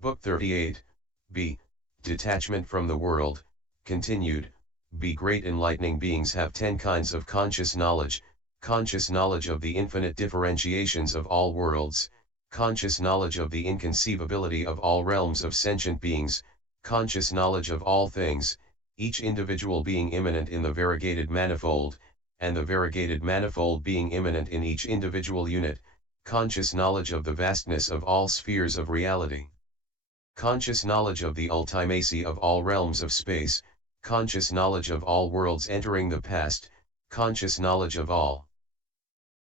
Book 38, B. Detachment from the world, continued. B. Great enlightening beings have 10 kinds of conscious knowledge of the infinite differentiations of all worlds, conscious knowledge of the inconceivability of all realms of sentient beings, conscious knowledge of all things, each individual being immanent in the variegated manifold, and the variegated manifold being immanent in each individual unit, conscious knowledge of the vastness of all spheres of reality. Conscious knowledge of the ultimacy of all realms of space, conscious knowledge of all worlds entering the past, conscious knowledge of all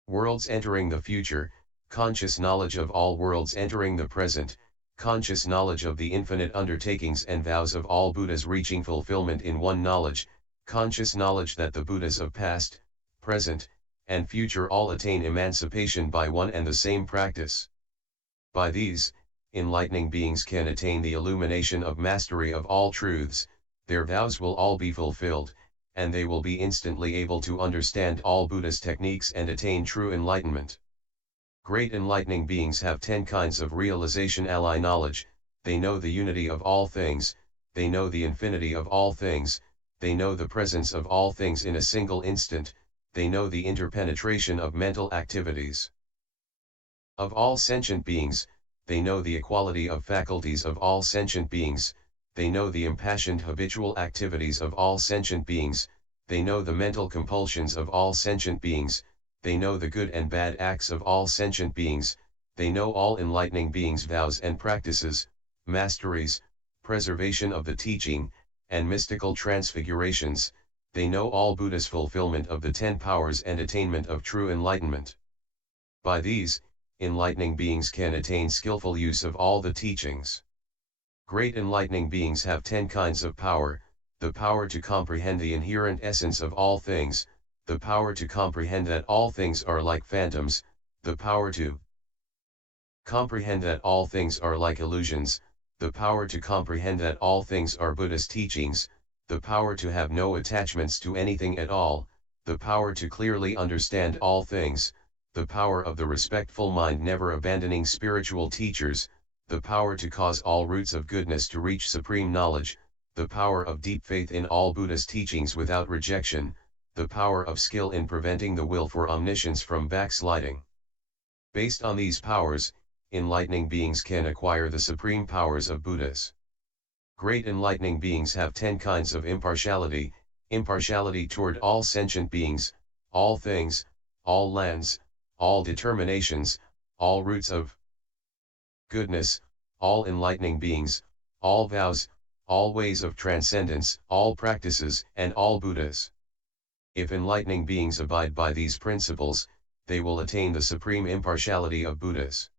worlds entering the future, conscious knowledge of all worlds entering the present, conscious knowledge of the infinite undertakings and vows of all Buddhas reaching fulfillment in one knowledge, conscious knowledge that the Buddhas of past, present, and future all attain emancipation by one and the same practice. By these, enlightening beings can attain the illumination of mastery of all truths, their vows will all be fulfilled, and they will be instantly able to understand all Buddha's techniques and attain true enlightenment. Great enlightening beings have 10 kinds of realization ally knowledge, they know the unity of all things, they know the infinity of all things, they know the presence of all things in a single instant, they know the interpenetration of mental activities of all sentient beings, they know the equality of faculties of all sentient beings, they know the impassioned habitual activities of all sentient beings, they know the mental compulsions of all sentient beings, they know the good and bad acts of all sentient beings, they know all enlightening beings' vows and practices, masteries, preservation of the teaching, and mystical transfigurations, they know all Buddha's fulfillment of the 10 powers and attainment of true enlightenment. By these, enlightening beings can attain skillful use of all the teachings. Great enlightening beings have 10 kinds of power, the power to comprehend the inherent essence of all things, the power to comprehend that all things are like phantoms, the power to comprehend that all things are like illusions, the power to comprehend that all things are Buddha's teachings, the power to have no attachments to anything at all, the power to clearly understand all things, the power of the respectful mind never abandoning spiritual teachers, the power to cause all roots of goodness to reach supreme knowledge, the power of deep faith in all Buddha's teachings without rejection, the power of skill in preventing the will for omniscience from backsliding. Based on these powers, enlightening beings can acquire the supreme powers of Buddhas. Great enlightening beings have 10 kinds of impartiality, impartiality toward all sentient beings, all things, all lands, all determinations, all roots of goodness, all enlightening beings, all vows, all ways of transcendence, all practices, and all Buddhas. If enlightening beings abide by these principles, they will attain the supreme impartiality of Buddhas.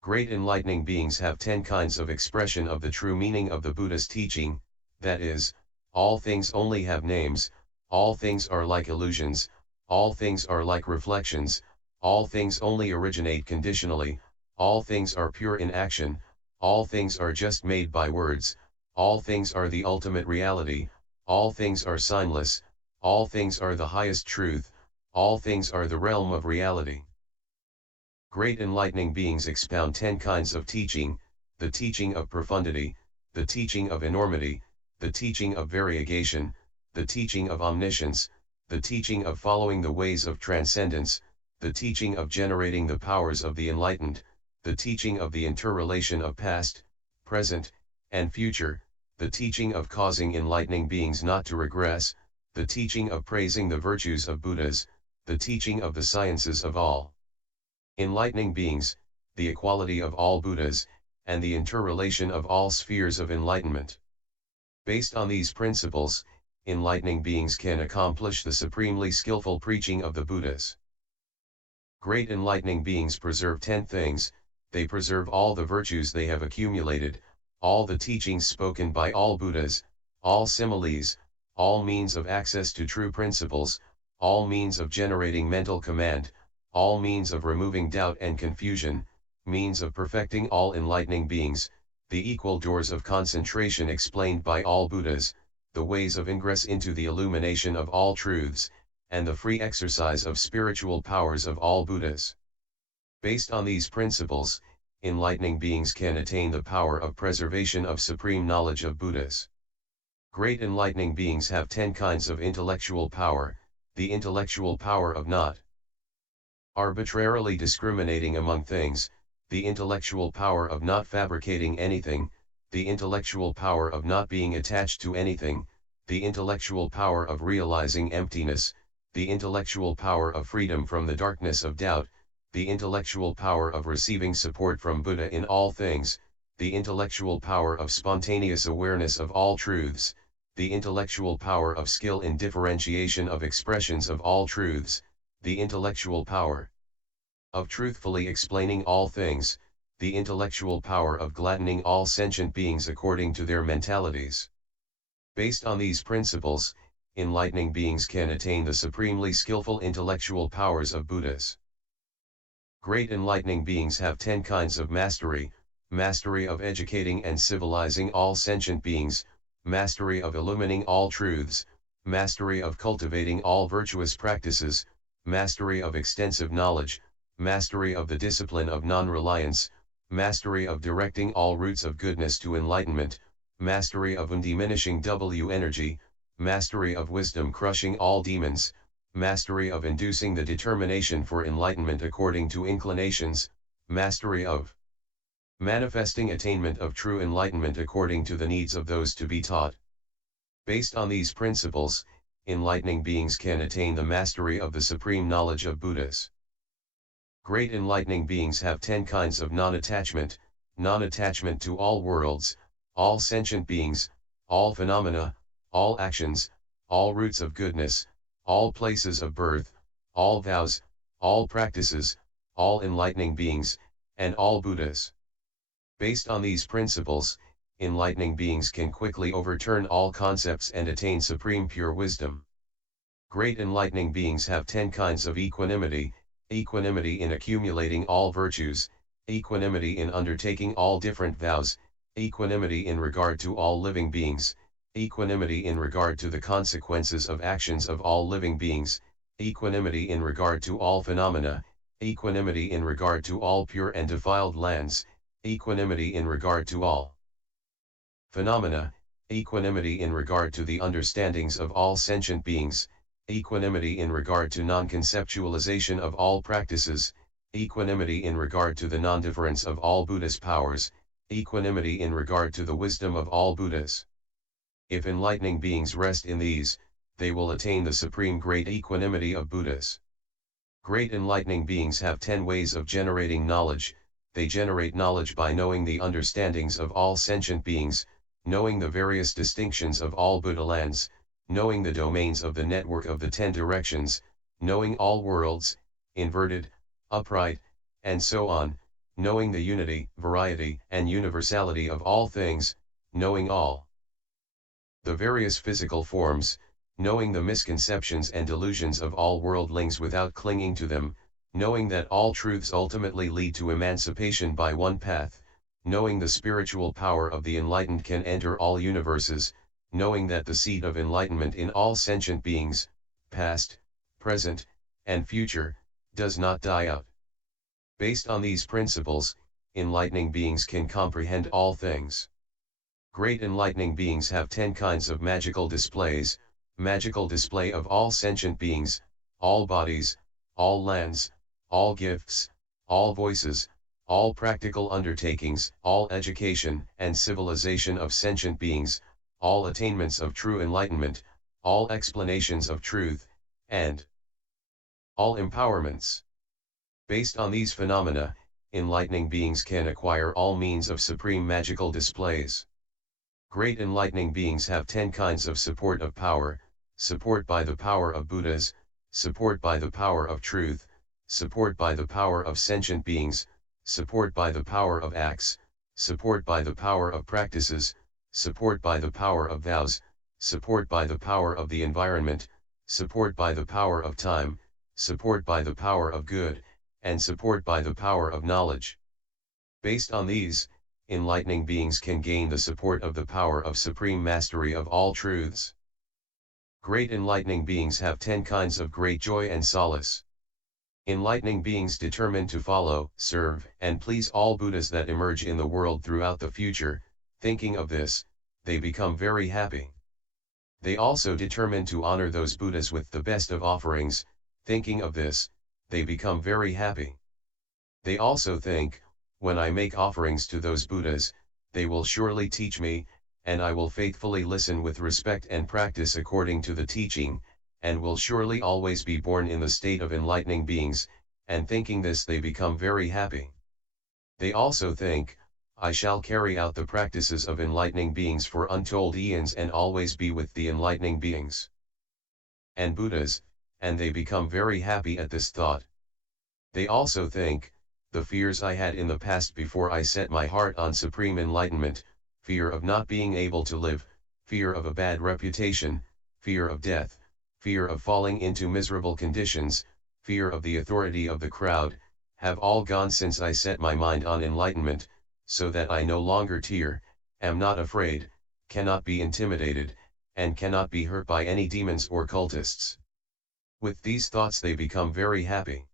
Great enlightening beings have 10 kinds of expression of the true meaning of the Buddha's teaching, that is, all things only have names, all things are like illusions, all things are like reflections, all things only originate conditionally, all things are pure in action, all things are just made by words, all things are the ultimate reality, all things are signless, all things are the highest truth, all things are the realm of reality. Great enlightening beings expound 10 kinds of teaching, the teaching of profundity, the teaching of enormity, the teaching of variegation, the teaching of omniscience, the teaching of following the ways of transcendence, the teaching of generating the powers of the enlightened, the teaching of the interrelation of past, present, and future, the teaching of causing enlightening beings not to regress, the teaching of praising the virtues of Buddhas, the teaching of the sciences of all enlightening beings, the equality of all Buddhas, and the interrelation of all spheres of enlightenment. Based on these principles, enlightening beings can accomplish the supremely skillful preaching of the Buddhas. Great enlightening beings preserve 10 things, they preserve all the virtues they have accumulated, all the teachings spoken by all Buddhas, all similes, all means of access to true principles, all means of generating mental command, all means of removing doubt and confusion, means of perfecting all enlightening beings, the equal doors of concentration explained by all Buddhas, the ways of ingress into the illumination of all truths, and the free exercise of spiritual powers of all Buddhas. Based on these principles, enlightening beings can attain the power of preservation of supreme knowledge of Buddhas. Great enlightening beings have 10 kinds of intellectual power, the intellectual power of not arbitrarily discriminating among things, the intellectual power of not fabricating anything, the intellectual power of not being attached to anything, the intellectual power of realizing emptiness, the intellectual power of freedom from the darkness of doubt, the intellectual power of receiving support from Buddha in all things, the intellectual power of spontaneous awareness of all truths, the intellectual power of skill in differentiation of expressions of all truths, the intellectual power of truthfully explaining all things, the intellectual power of gladdening all sentient beings according to their mentalities. Based on these principles, enlightening beings can attain the supremely skillful intellectual powers of Buddhas. Great enlightening beings have 10 kinds of mastery: mastery of educating and civilizing all sentient beings, mastery of illumining all truths, mastery of cultivating all virtuous practices, mastery of extensive knowledge, mastery of the discipline of non-reliance, mastery of directing all roots of goodness to enlightenment, mastery of undiminishing energy, mastery of wisdom crushing all demons, mastery of inducing the determination for enlightenment according to inclinations, mastery of manifesting attainment of true enlightenment according to the needs of those to be taught. Based on these principles, enlightening beings can attain the mastery of the supreme knowledge of Buddhas. Great enlightening beings have 10 kinds of non-attachment: non-attachment to all worlds, all sentient beings, all phenomena, all actions, all roots of goodness, all places of birth, all vows, all practices, all enlightening beings, and all Buddhas. Based on these principles, enlightening beings can quickly overturn all concepts and attain supreme pure wisdom. Great enlightening beings have 10 kinds of equanimity: equanimity in accumulating all virtues, equanimity in undertaking all different vows, equanimity in regard to all living beings, equanimity in regard to the consequences of actions of all living beings, equanimity in regard to all phenomena, equanimity in regard to all pure and defiled lands, equanimity in regard to all phenomena, equanimity in regard to the understandings of all sentient beings, equanimity in regard to non-conceptualization of all practices, equanimity in regard to the non-difference of all Buddhas' powers, equanimity in regard to the wisdom of all Buddhas. If enlightening beings rest in these, they will attain the supreme great equanimity of Buddhas. Great enlightening beings have 10 ways of generating knowledge. They generate knowledge by knowing the understandings of all sentient beings, knowing the various distinctions of all Buddha lands, knowing the domains of the network of the 10 directions, knowing all worlds, inverted, upright, and so on, knowing the unity, variety, and universality of all things, knowing all the various physical forms, knowing the misconceptions and delusions of all worldlings without clinging to them, knowing that all truths ultimately lead to emancipation by one path, knowing the spiritual power of the enlightened can enter all universes, knowing that the seed of enlightenment in all sentient beings, past, present, and future, does not die out. Based on these principles, enlightening beings can comprehend all things. Great enlightening beings have 10 kinds of magical displays: magical display of all sentient beings, all bodies, all lands, all gifts, all voices, all practical undertakings, all education and civilization of sentient beings, all attainments of true enlightenment, all explanations of truth, and all empowerments. Based on these phenomena, enlightening beings can acquire all means of supreme magical displays. Great enlightening beings have 10 kinds of support of power: support by the power of Buddhas, support by the power of truth, support by the power of sentient beings, support by the power of acts, support by the power of practices, support by the power of vows, support by the power of the environment, support by the power of time, support by the power of good, and support by the power of knowledge. Based on these, enlightening beings can gain the support of the power of supreme mastery of all truths. Great enlightening beings have 10 kinds of great joy and solace. Enlightening beings determined to follow, serve, and please all Buddhas that emerge in the world throughout the future. Thinking of this, they become very happy. They also determine to honor those Buddhas with the best of offerings. Thinking of this, they become very happy. They also think, when I make offerings to those Buddhas, they will surely teach me, and I will faithfully listen with respect and practice according to the teaching, and will surely always be born in the state of enlightening beings, and thinking this they become very happy. They also think, I shall carry out the practices of enlightening beings for untold eons and always be with the enlightening beings and Buddhas, and they become very happy at this thought. They also think, the fears I had in the past before I set my heart on supreme enlightenment, fear of not being able to live, fear of a bad reputation, fear of death, fear of falling into miserable conditions, fear of the authority of the crowd, have all gone since I set my mind on enlightenment, so that I no longer tear, am not afraid, cannot be intimidated, and cannot be hurt by any demons or cultists. With these thoughts they become very happy.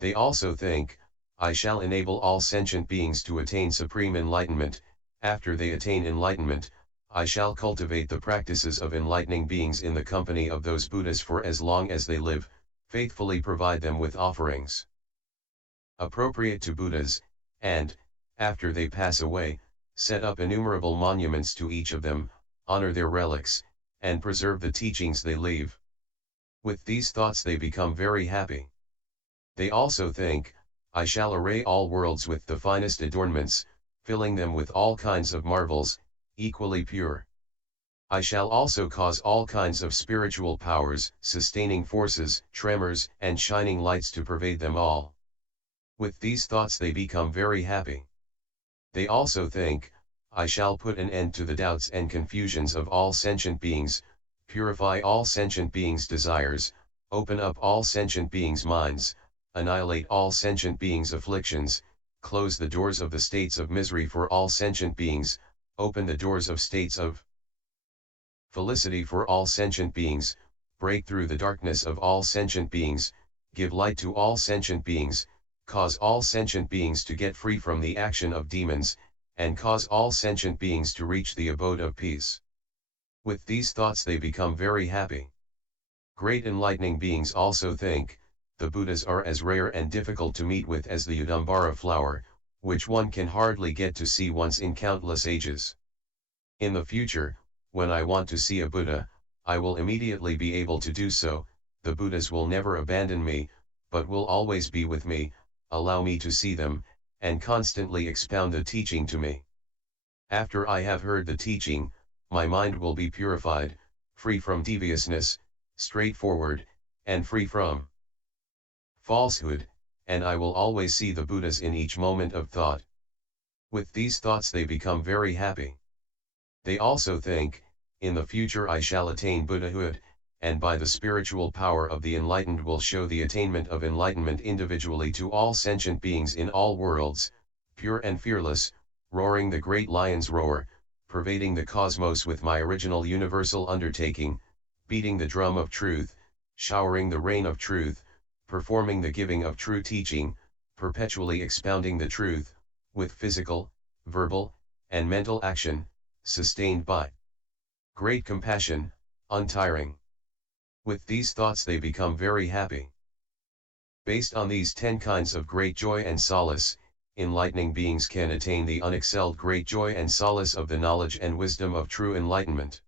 They also think, I shall enable all sentient beings to attain supreme enlightenment. After they attain enlightenment, I shall cultivate the practices of enlightening beings in the company of those Buddhas for as long as they live, faithfully provide them with offerings appropriate to Buddhas, and, after they pass away, set up innumerable monuments to each of them, honor their relics, and preserve the teachings they leave. With these thoughts they become very happy. They also think, I shall array all worlds with the finest adornments, filling them with all kinds of marvels, equally pure. I shall also cause all kinds of spiritual powers, sustaining forces, tremors, and shining lights to pervade them all. With these thoughts they become very happy. They also think, I shall put an end to the doubts and confusions of all sentient beings, purify all sentient beings' desires, open up all sentient beings' minds, annihilate all sentient beings' afflictions, close the doors of the states of misery for all sentient beings, open the doors of states of felicity for all sentient beings, break through the darkness of all sentient beings, give light to all sentient beings, cause all sentient beings to get free from the action of demons, and cause all sentient beings to reach the abode of peace. With these thoughts they become very happy. Great enlightening beings also think, the Buddhas are as rare and difficult to meet with as the Udambara flower, which one can hardly get to see once in countless ages. In the future, when I want to see a Buddha, I will immediately be able to do so. The Buddhas will never abandon me, but will always be with me, allow me to see them, and constantly expound the teaching to me. After I have heard the teaching, my mind will be purified, free from deviousness, straightforward, and free from falsehood, and I will always see the Buddhas in each moment of thought. With these thoughts they become very happy. They also think, in the future I shall attain Buddhahood, and by the spiritual power of the enlightened will show the attainment of enlightenment individually to all sentient beings in all worlds, pure and fearless, roaring the great lion's roar, pervading the cosmos with my original universal undertaking, beating the drum of truth, showering the rain of truth, performing the giving of true teaching, perpetually expounding the truth, with physical, verbal, and mental action, sustained by great compassion, untiring. With these thoughts they become very happy. Based on these 10 kinds of great joy and solace, enlightening beings can attain the unexcelled great joy and solace of the knowledge and wisdom of true enlightenment.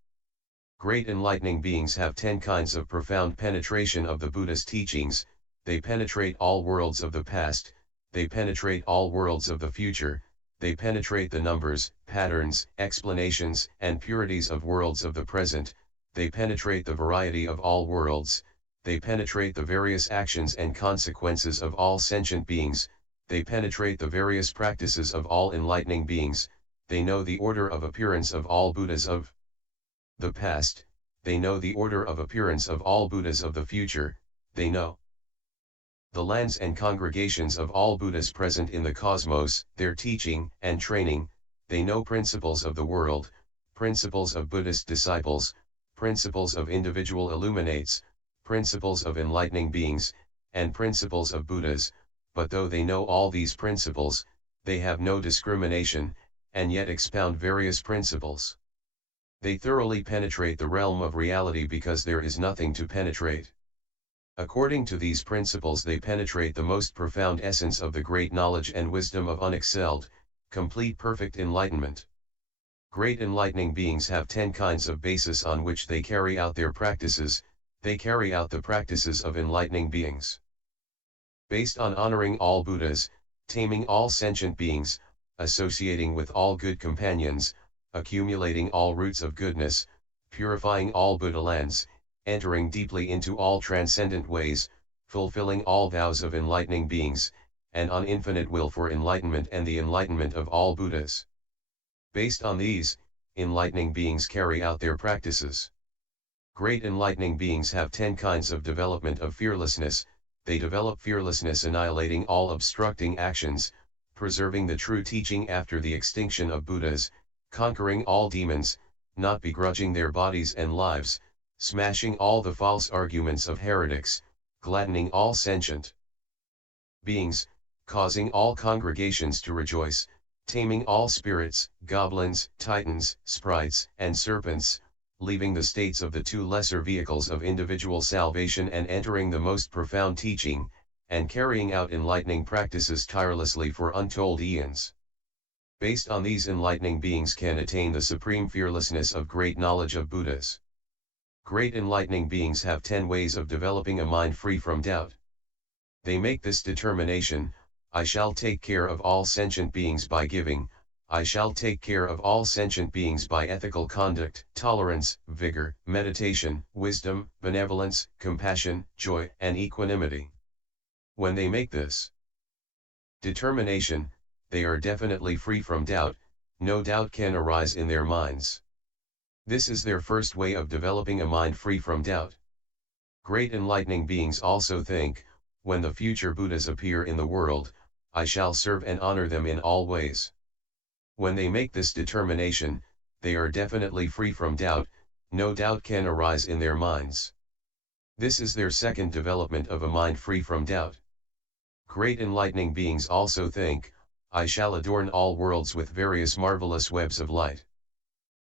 Great enlightening beings have 10 kinds of profound penetration of the Buddha's teachings. They penetrate all worlds of the past, they penetrate all worlds of the future, they penetrate the numbers, patterns, explanations, and purities of worlds of the present, they penetrate the variety of all worlds, they penetrate the various actions and consequences of all sentient beings, they penetrate the various practices of all enlightening beings, they know the order of appearance of all Buddhas of the past, they know the order of appearance of all Buddhas of the future, they know the lands and congregations of all Buddhas present in the cosmos, their teaching and training, they know principles of the world, principles of Buddhist disciples, principles of individual illuminates, principles of enlightening beings, and principles of Buddhas, but though they know all these principles, they have no discrimination, and yet expound various principles. They thoroughly penetrate the realm of reality because there is nothing to penetrate. According to these principles they penetrate the most profound essence of the great knowledge and wisdom of unexcelled, complete perfect enlightenment. Great enlightening beings have 10 kinds of basis on which they carry out their practices. They carry out the practices of enlightening beings. Based on honoring all Buddhas, taming all sentient beings, associating with all good companions, accumulating all roots of goodness, purifying all Buddha lands, entering deeply into all transcendent ways, fulfilling all vows of enlightening beings, and on infinite will for enlightenment and the enlightenment of all Buddhas. Based on these, enlightening beings carry out their practices. Great enlightening beings have 10 kinds of development of fearlessness. They develop fearlessness annihilating all obstructing actions, preserving the true teaching after the extinction of Buddhas, conquering all demons, not begrudging their bodies and lives, smashing all the false arguments of heretics, gladdening all sentient beings, causing all congregations to rejoice, taming all spirits, goblins, titans, sprites, and serpents, leaving the states of the 2 lesser vehicles of individual salvation and entering the most profound teaching, and carrying out enlightening practices tirelessly for untold eons. Based on these, enlightening beings can attain the supreme fearlessness of great knowledge of Buddhas. Great enlightening beings have 10 ways of developing a mind free from doubt. They make this determination: I shall take care of all sentient beings by giving, I shall take care of all sentient beings by ethical conduct, tolerance, vigor, meditation, wisdom, benevolence, compassion, joy, and equanimity. When they make this determination, they are definitely free from doubt. No doubt can arise in their minds. This is their first way of developing a mind free from doubt. Great enlightening beings also think, when the future Buddhas appear in the world, I shall serve and honor them in all ways. When they make this determination, they are definitely free from doubt. No doubt can arise in their minds. This is their second development of a mind free from doubt. Great enlightening beings also think, I shall adorn all worlds with various marvelous webs of light.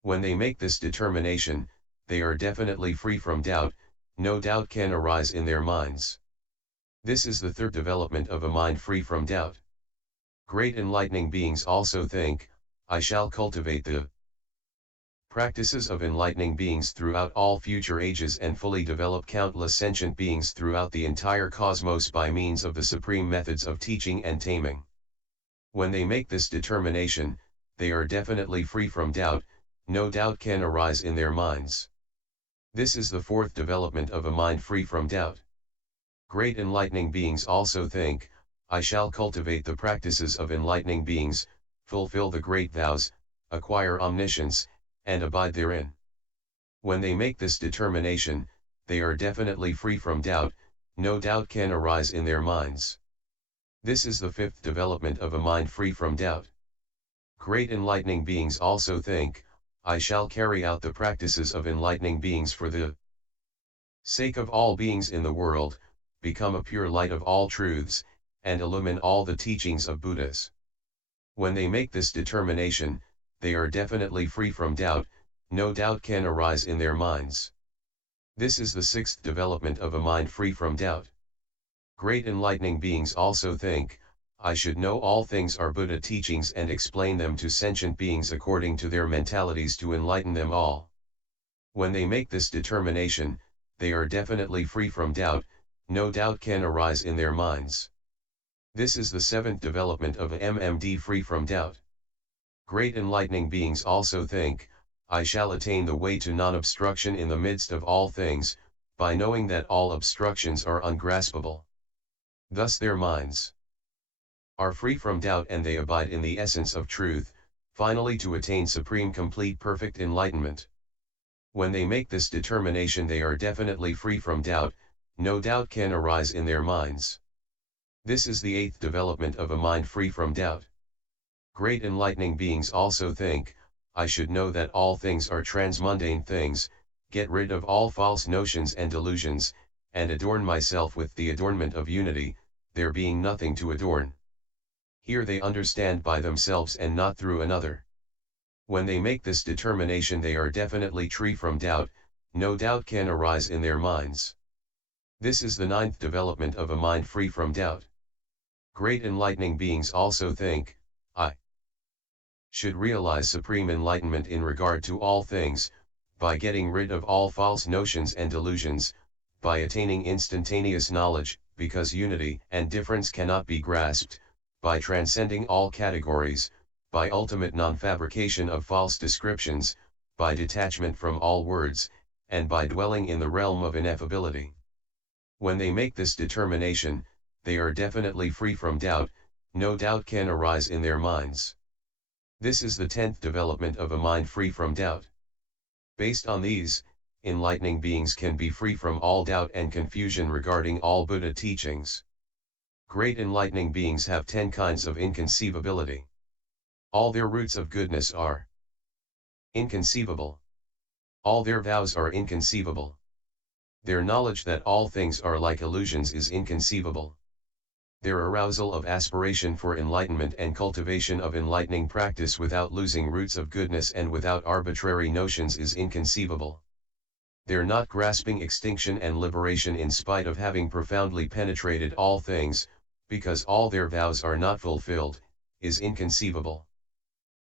When they make this determination, they are definitely free from doubt. No doubt can arise in their minds. This is the third development of a mind free from doubt. Great enlightening beings also think, I shall cultivate the practices of enlightening beings throughout all future ages and fully develop countless sentient beings throughout the entire cosmos by means of the supreme methods of teaching and taming. When they make this determination, they are definitely free from doubt. No doubt can arise in their minds. This is the fourth development of a mind free from doubt. Great enlightening beings also think, I shall cultivate the practices of enlightening beings, fulfill the great vows, acquire omniscience, and abide therein. When they make this determination, they are definitely free from doubt. No doubt can arise in their minds. This is the fifth development of a mind free from doubt. Great enlightening beings also think, I shall carry out the practices of enlightening beings for the sake of all beings in the world, become a pure light of all truths, and illumine all the teachings of Buddhas. When they make this determination, they are definitely free from doubt. No doubt can arise in their minds. This is the sixth development of a mind free from doubt. Great enlightening beings also think, I should know all things are Buddha teachings and explain them to sentient beings according to their mentalities to enlighten them all. When they make this determination, they are definitely free from doubt. No doubt can arise in their minds. This is the seventh development of a MMD free from doubt. Great enlightening beings also think, I shall attain the way to non-obstruction in the midst of all things, by knowing that all obstructions are ungraspable. Thus their minds are free from doubt and they abide in the essence of truth, finally to attain supreme complete perfect enlightenment. When they make this determination they are definitely free from doubt. No doubt can arise in their minds. This is the eighth development of a mind free from doubt. Great enlightening beings also think, I should know that all things are transmundane things, get rid of all false notions and delusions, and adorn myself with the adornment of unity, there being nothing to adorn. Here they understand by themselves and not through another. When they make this determination they are definitely free from doubt, no doubt can arise in their minds. This is the ninth development of a mind free from doubt. Great enlightening beings also think, I should realize supreme enlightenment in regard to all things, by getting rid of all false notions and delusions, by attaining instantaneous knowledge, because unity and difference cannot be grasped, by transcending all categories, by ultimate non-fabrication of false descriptions, by detachment from all words, and by dwelling in the realm of ineffability. When they make this determination, they are definitely free from doubt, no doubt can arise in their minds. This is the 10th development of a mind free from doubt. Based on these, enlightening beings can be free from all doubt and confusion regarding all Buddha teachings. Great enlightening beings have 10 kinds of inconceivability. All their roots of goodness are inconceivable. All their vows are inconceivable. Their knowledge that all things are like illusions is inconceivable. Their arousal of aspiration for enlightenment and cultivation of enlightening practice without losing roots of goodness and without arbitrary notions is inconceivable. Their not grasping extinction and liberation in spite of having profoundly penetrated all things, because all their vows are not fulfilled, is inconceivable.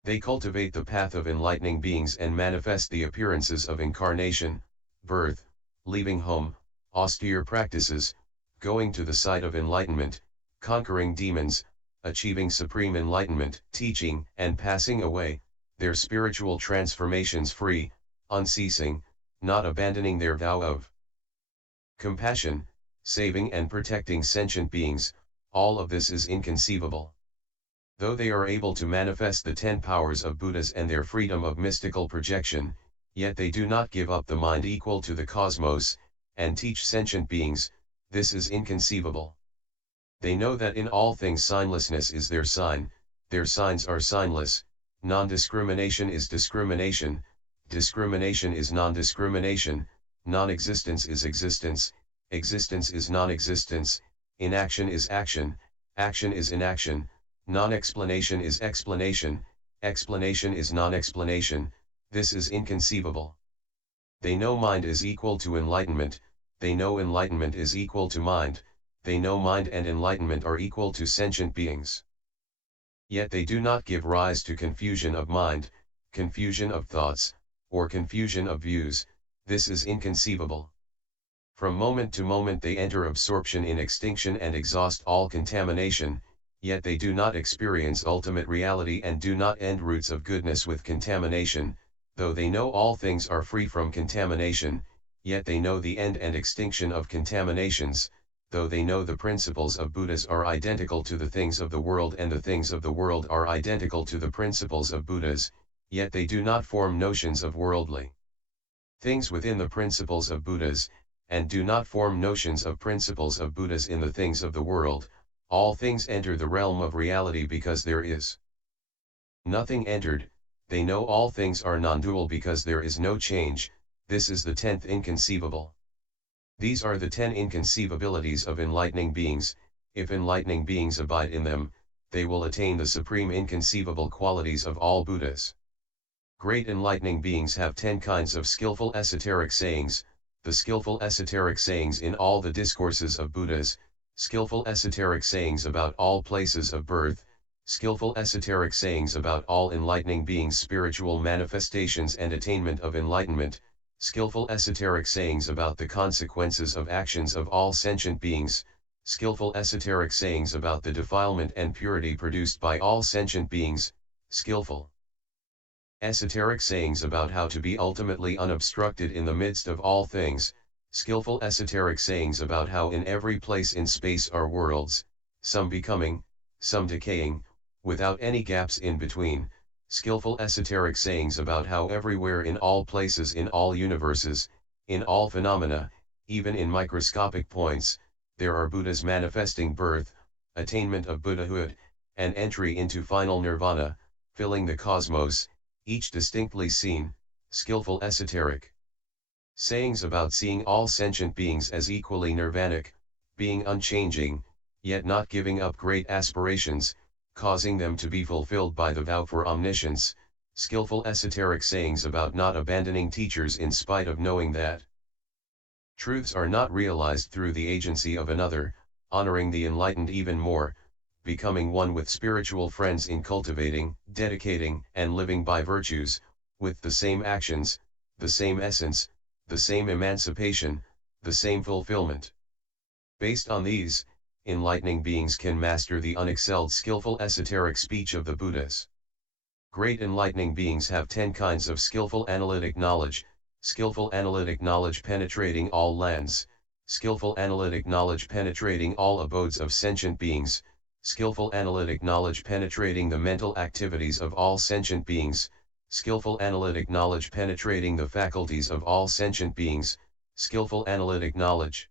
They cultivate the path of enlightening beings and manifest the appearances of incarnation, birth, leaving home, austere practices, going to the side of enlightenment, conquering demons, achieving supreme enlightenment, teaching and passing away, their spiritual transformations free, unceasing, not abandoning their vow of compassion, saving and protecting sentient beings. All of this is inconceivable. Though they are able to manifest the 10 powers of Buddhas and their freedom of mystical projection, yet they do not give up the mind equal to the cosmos, and teach sentient beings. This is inconceivable. They know that in all things signlessness is their sign, their signs are signless, non-discrimination is discrimination, discrimination is non-discrimination, non-existence is existence, existence is non-existence, inaction is action, action is inaction, non-explanation is explanation, explanation is non-explanation. This is inconceivable. They know mind is equal to enlightenment, they know enlightenment is equal to mind, they know mind and enlightenment are equal to sentient beings. Yet they do not give rise to confusion of mind, confusion of thoughts, or confusion of views. This is inconceivable. From moment to moment they enter absorption in extinction and exhaust all contamination, yet they do not experience ultimate reality and do not end roots of goodness with contamination. Though they know all things are free from contamination, yet they know the end and extinction of contaminations. Though they know the principles of Buddhas are identical to the things of the world and the things of the world are identical to the principles of Buddhas, yet they do not form notions of worldly things within the principles of Buddhas, and do not form notions of principles of Buddhas in the things of the world. All things enter the realm of reality because there is nothing entered. They know all things are non-dual because there is no change. This is the 10th inconceivable. These are the 10 inconceivabilities of enlightening beings. If enlightening beings abide in them, they will attain the supreme inconceivable qualities of all Buddhas. Great enlightening beings have 10 kinds of skillful esoteric sayings, the skillful esoteric sayings in all the discourses of Buddhas, skillful esoteric sayings about all places of birth, skillful esoteric sayings about all enlightening beings' spiritual manifestations and attainment of enlightenment, skillful esoteric sayings about the consequences of actions of all sentient beings, skillful esoteric sayings about the defilement and purity produced by all sentient beings, skillful esoteric sayings about how to be ultimately unobstructed in the midst of all things, skillful esoteric sayings about how in every place in space are worlds, some becoming, some decaying, without any gaps in between, skillful esoteric sayings about how everywhere in all places in all universes, in all phenomena, even in microscopic points, there are Buddhas manifesting birth, attainment of Buddhahood, and entry into final nirvana, filling the cosmos, each distinctly seen, skillful esoteric Sayings about seeing all sentient beings as equally nirvanic, being unchanging, yet not giving up great aspirations, causing them to be fulfilled by the vow for omniscience, skillful esoteric sayings about not abandoning teachers in spite of knowing that truths are not realized through the agency of another, honoring the enlightened even more, becoming one with spiritual friends in cultivating, dedicating, and living by virtues, with the same actions, the same essence, the same emancipation, the same fulfillment. Based on these, enlightening beings can master the unexcelled skillful esoteric speech of the Buddhas. Great enlightening beings have 10 kinds of skillful analytic knowledge penetrating all lands, skillful analytic knowledge penetrating all abodes of sentient beings, skillful analytic knowledge penetrating the mental activities of all sentient beings, skillful analytic knowledge penetrating the faculties of all sentient beings, skillful analytic knowledge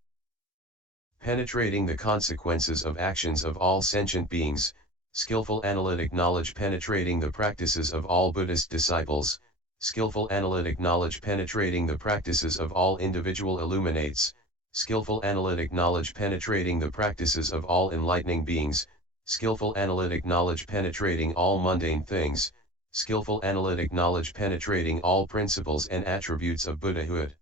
penetrating the consequences of actions of all sentient beings, skillful analytic knowledge penetrating the practices of all Buddhist disciples, skillful analytic knowledge penetrating the practices of all individual illuminates, skillful analytic knowledge penetrating the practices of all enlightening beings, skillful analytic knowledge penetrating all mundane things, skillful analytic knowledge penetrating all principles and attributes of Buddhahood.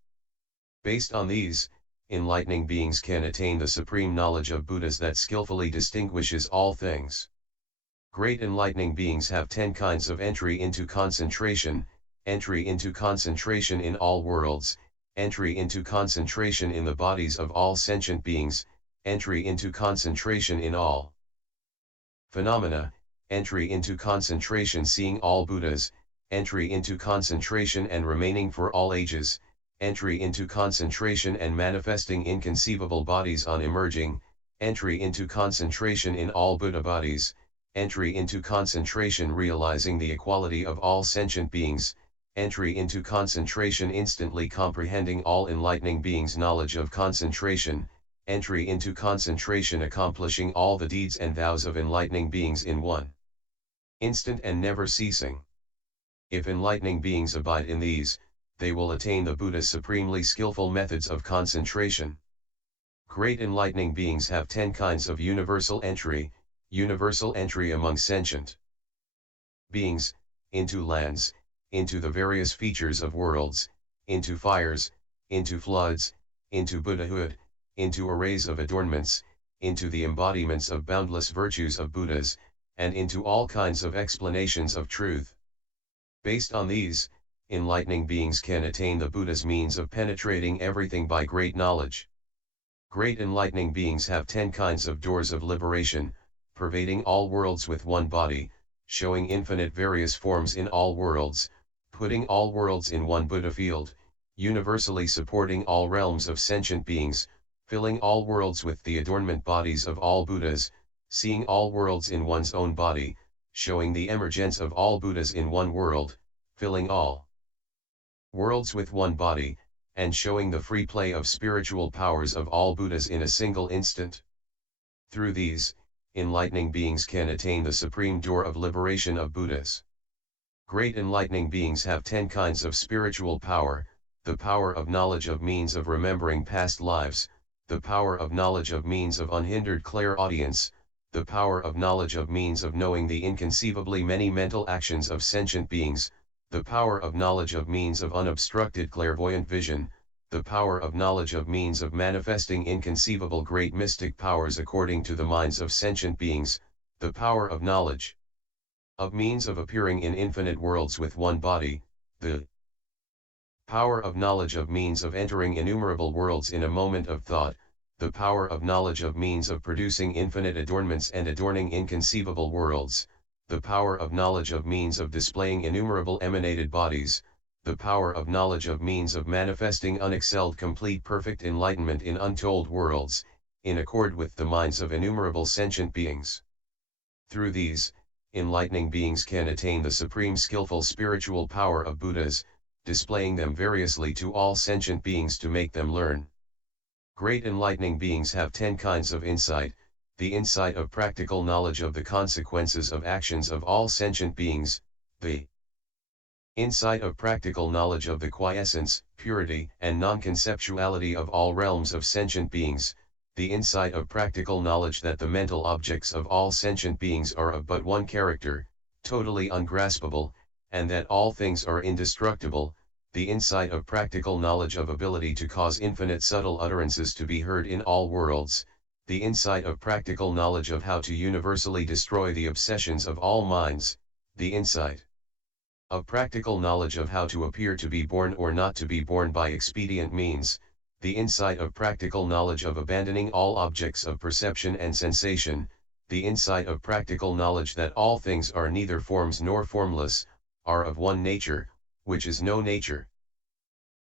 Based on these, enlightening beings can attain the supreme knowledge of Buddhas that skillfully distinguishes all things. Great enlightening beings have 10 kinds of entry into concentration in all worlds, entry into concentration in the bodies of all sentient beings, entry into concentration in all phenomena, entry into concentration seeing all Buddhas, entry into concentration and remaining for all ages, entry into concentration and manifesting inconceivable bodies on emerging, entry into concentration in all Buddha bodies, entry into concentration realizing the equality of all sentient beings, entry into concentration instantly comprehending all enlightening beings' knowledge of concentration, entry into concentration accomplishing all the deeds and vows of enlightening beings in one instant and never ceasing. If enlightening beings abide in these, they will attain the Buddha's supremely skillful methods of concentration. Great enlightening beings have 10 kinds of universal entry among sentient beings, into lands, into the various features of worlds, into fires, into floods, into Buddhahood, into arrays of adornments, into the embodiments of boundless virtues of Buddhas, and into all kinds of explanations of truth. Based on these, enlightening beings can attain the Buddha's means of penetrating everything by great knowledge. Great enlightening beings have 10 kinds of doors of liberation, pervading all worlds with one body, showing infinite various forms in all worlds, putting all worlds in one Buddha field, universally supporting all realms of sentient beings, filling all worlds with the adornment bodies of all Buddhas, seeing all worlds in one's own body, showing the emergence of all Buddhas in one world, filling all worlds with one body, and showing the free play of spiritual powers of all Buddhas in a single instant. Through these, enlightening beings can attain the supreme door of liberation of Buddhas. Great enlightening beings have 10 kinds of spiritual power, the power of knowledge of means of remembering past lives, the power of knowledge of means of unhindered clairaudience, the power of knowledge of means of knowing the inconceivably many mental actions of sentient beings, the power of knowledge of means of unobstructed clairvoyant vision, the power of knowledge of means of manifesting inconceivable great mystic powers according to the minds of sentient beings, the power of knowledge of means of appearing in infinite worlds with one body, the power of knowledge of means of entering innumerable worlds in a moment of thought, the power of knowledge of means of producing infinite adornments and adorning inconceivable worlds, the power of knowledge of means of displaying innumerable emanated bodies, the power of knowledge of means of manifesting unexcelled complete perfect enlightenment in untold worlds, in accord with the minds of innumerable sentient beings. Through these, enlightening beings can attain the supreme skillful spiritual power of Buddhas, displaying them variously to all sentient beings to make them learn. Great enlightening beings have 10 kinds of insight, the insight of practical knowledge of the consequences of actions of all sentient beings, the Insight of practical knowledge of the quiescence, purity, and non-conceptuality of all realms of sentient beings, the insight of practical knowledge that the mental objects of all sentient beings are of but one character, totally ungraspable, and that all things are indestructible, the insight of practical knowledge of ability to cause infinite subtle utterances to be heard in all worlds, the insight of practical knowledge of how to universally destroy the obsessions of all minds, the insight of practical knowledge of how to appear to be born or not to be born by expedient means, the insight of practical knowledge of abandoning all objects of perception and sensation, the insight of practical knowledge that all things are neither forms nor formless, are of one nature, which is no nature.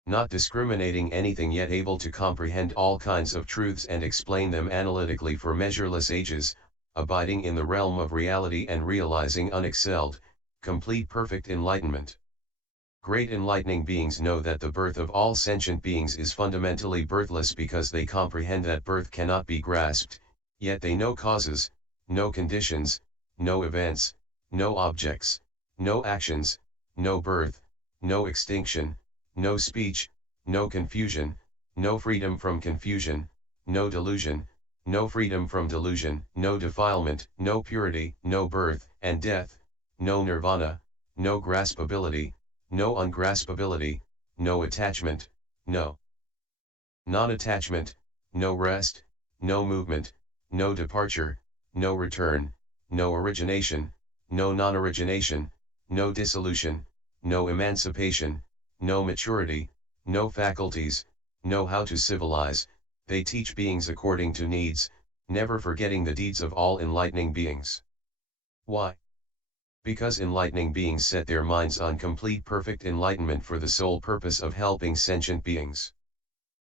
Not discriminating anything yet able to comprehend all kinds of truths and explain them analytically for measureless ages, abiding in the realm of reality and realizing unexcelled, complete perfect enlightenment. Great enlightening beings know that the birth of all sentient beings is fundamentally birthless because they comprehend that birth cannot be grasped, yet they know causes, no conditions, no events, no objects, no actions, no birth, no extinction, no speech, no confusion, no freedom from confusion, no delusion, no freedom from delusion, no defilement, no purity, no birth and death, no nirvana, no graspability, no ungraspability, no attachment, no non-attachment, no rest, no movement, no departure, no return, no origination, no non-origination, no dissolution, no emancipation, no maturity, no faculties, no how to civilize. They teach beings according to needs, never forgetting the deeds of all enlightening beings. Why? Because enlightening beings set their minds on complete perfect enlightenment for the sole purpose of helping sentient beings.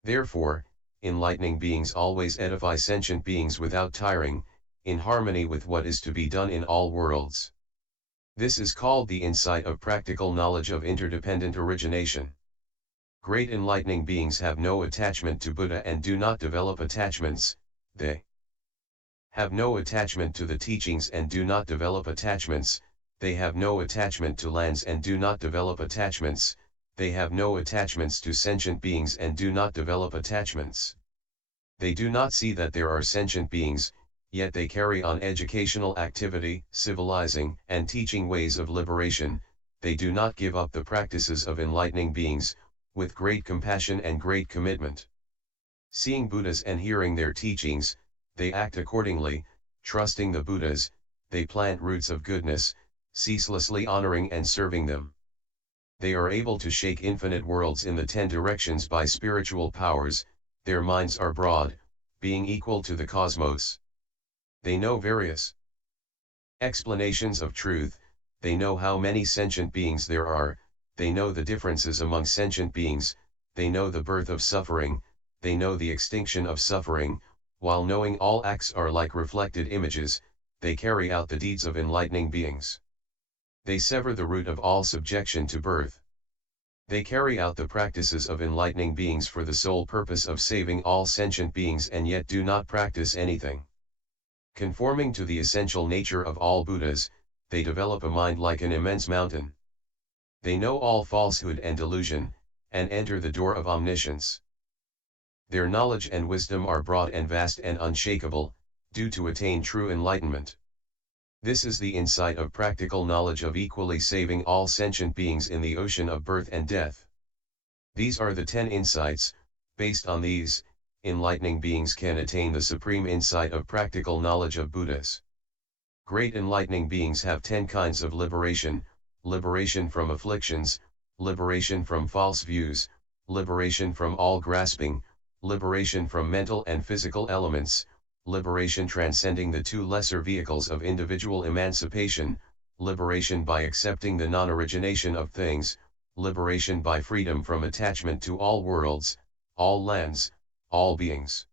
Therefore, enlightening beings always edify sentient beings without tiring, in harmony with what is to be done in all worlds. This is called the insight of practical knowledge of interdependent origination. Great enlightening beings have no attachment to Buddha and do not develop attachments, they have no attachment to the teachings and do not develop attachments, they have no attachment to lands and do not develop attachments, they have no attachments to sentient beings and do not develop attachments. They do not see that there are sentient beings, yet they carry on educational activity, civilizing and teaching ways of liberation. They do not give up the practices of enlightening beings, with great compassion and great commitment. Seeing Buddhas and hearing their teachings, they act accordingly, trusting the Buddhas, they plant roots of goodness, ceaselessly honoring and serving them. They are able to shake infinite worlds in the 10 directions by spiritual powers, their minds are broad, being equal to the cosmos. They know various explanations of truth, they know how many sentient beings there are, they know the differences among sentient beings, they know the birth of suffering, they know the extinction of suffering, while knowing all acts are like reflected images, they carry out the deeds of enlightening beings. They sever the root of all subjection to birth. They carry out the practices of enlightening beings for the sole purpose of saving all sentient beings and yet do not practice anything. Conforming to the essential nature of all Buddhas, they develop a mind like an immense mountain. They know all falsehood and delusion, and enter the door of omniscience. Their knowledge and wisdom are broad and vast and unshakable, due to attain true enlightenment. This is the insight of practical knowledge of equally saving all sentient beings in the ocean of birth and death. These are the 10 insights. Based on these, enlightening beings can attain the supreme insight of practical knowledge of Buddhas. Great enlightening beings have 10 kinds of liberation: liberation from afflictions, liberation from false views, liberation from all grasping, liberation from mental and physical elements, liberation transcending the 2 lesser vehicles of individual emancipation, liberation by accepting the non-origination of things, liberation by freedom from attachment to all worlds, all lands, all beings,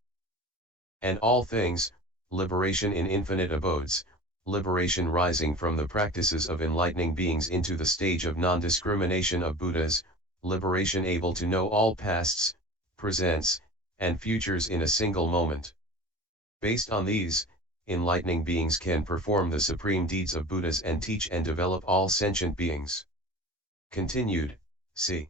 and all things, liberation in infinite abodes, liberation rising from the practices of enlightening beings into the stage of non-discrimination of Buddhas, liberation able to know all pasts, presents, and futures in a single moment. Based on these, enlightening beings can perform the supreme deeds of Buddhas and teach and develop all sentient beings. Continued, c.